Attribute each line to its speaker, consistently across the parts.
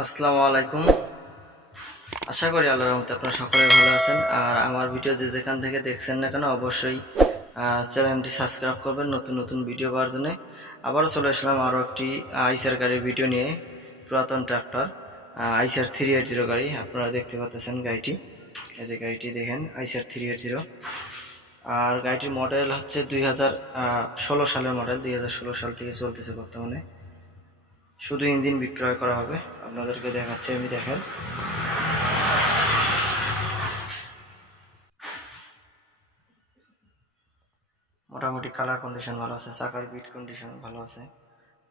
Speaker 1: আসসালামু আলাইকুম। আশা করি আল্লাহ রহমতে আপনারা সকলে ভালো আছেন। আর আমার ভিডিও যে যেখান থেকে দেখছেন না কেন, অবশ্যই চ্যানেলটি সাবস্ক্রাইব করবেন নতুন নতুন ভিডিও পাওয়ার জন্য। আবারও চলে আসলাম আরও একটি আইসার গাড়ির ভিডিও নিয়ে, পুরাতন ট্রাক্টর আইসার থ্রি এইট জিরো গাড়ি। আপনারা দেখতে পাচ্ছেন গাড়িটি। এই যে গাড়িটি দেখেন আইসার থ্রি এইট জিরো। আর গাড়িটির মডেল হচ্ছে দুই হাজার ষোলো সালের মডেল, দুই হাজার ষোলো সাল থেকে চলতেছে বর্তমানে। শুধু ইঞ্জিন বিক্রয় করা হবে। আপনাদেরকে দেখাচ্ছি, আমি দেখেন। মোটামুটি কালার কন্ডিশন ভালো আছে, চাকার বিট কন্ডিশন ভালো আছে।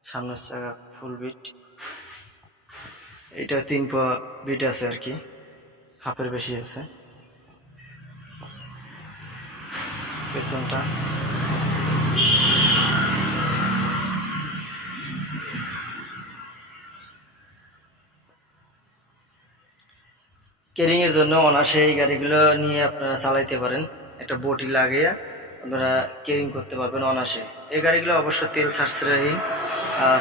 Speaker 1: সামনের চাকা ফুল বিট এটা তিন পা বিট আছে আর কি, হাফের বেশি আছে। পেছনটা। কেরিং এর জন্য অনাসে এই গাড়িগুলো নিয়ে আপনারা চালাইতে পারেন। একটা বটি লাগিয়ে আপনারা ক্যারিং করতে পারবেন অনাসে এই গাড়িগুলো অবশ্য তেল সাশ্রয়হীন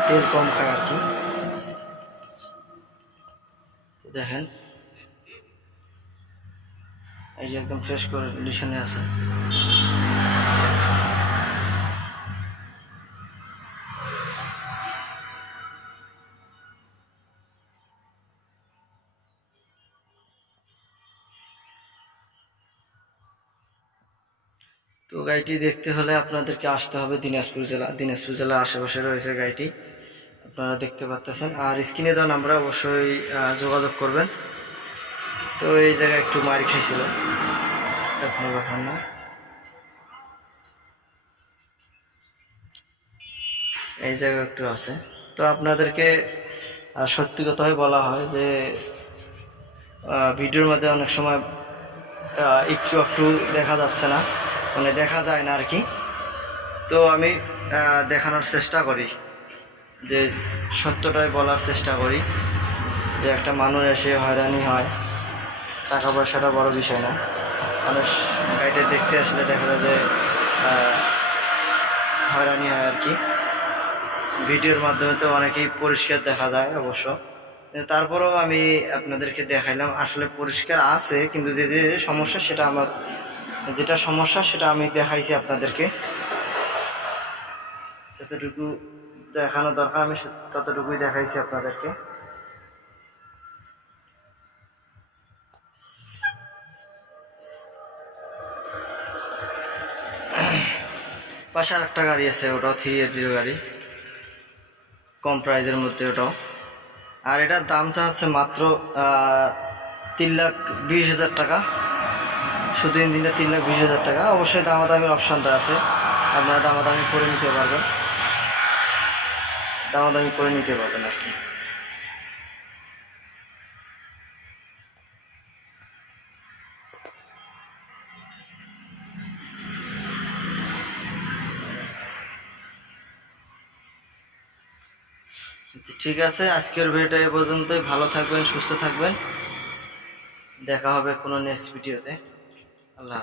Speaker 1: তেল কম খায় আর কি। দেখেন। এই যে একদম ফ্রেশ করে কন্ডিশনে আছে। তো গাড়িটি দেখতে হলে আপনাদেরকে আসতে হবে দিনাজপুর জেলা, দিনাজপুর জেলার আশেপাশে রয়েছে গাড়িটি। আপনারা দেখতে পাচ্তেছেন আর স্ক্রিনে দেওয়া নাম্বারে অবশ্যই যোগাযোগ করবেন। তো এই জায়গায় একটু মারি খাইছিল এখনও ব্যাপার না। এই জায়গা একটু আছে। তো আপনাদেরকে সত্যি কথাই বলা হয় যে ভিডিওর মধ্যে অনেক সময় একটু একটু দেখা যাচ্ছে না। মানে দেখা যায় না আর কি। তো আমি দেখানোর চেষ্টা করি। যে সত্যটাই বলার চেষ্টা করি। যে একটা মানুষ এসে হয়রানি হয়। টাকা পয়সাটা বড় বিষয় না। মানুষ গাড়িটা দেখতে আসলে দেখা যায় যে হয়রানি হয় আর কি। ভিডিওর মাধ্যমে তো অনেকেই পরিষ্কার দেখা যায় অবশ্য। তারপরেও আমি আপনাদেরকে দেখাইলাম, আসলে পরিষ্কার আছে, কিন্তু যে যে সমস্যা সেটা আমার যেটা সমস্যা, সেটা আমি দেখাইছি আপনাদেরকে। যতটুকু দেখানো দরকার, আমি ততটুকুই দেখাইছি আপনাদেরকে। পাশে আর একটা গাড়ি আছে, ওটাও থ্রি এইট জিরো গাড়ি। কম প্রাইজের মধ্যে ওটাও। আর এটার দাম চা হচ্ছে মাত্র তিন লাখ বিশ হাজার টাকা। শুধু ইঞ্জিনটা তিন লাখ বিশ হাজার টাকা। অবশ্যই দামাদামির অপশানটা আছে। আপনারা দামাদামি করে নিতে পারবেন। দামাদামি করে নিতে পারবেন আর কি। ঠিক আছে। আজকের ভিডিওটা এ পর্যন্তই। ভালো থাকবেন, সুস্থ থাকবেন। দেখা হবে কোনো নেক্সট ভিডিওতে আল্লাহ হাফেজ।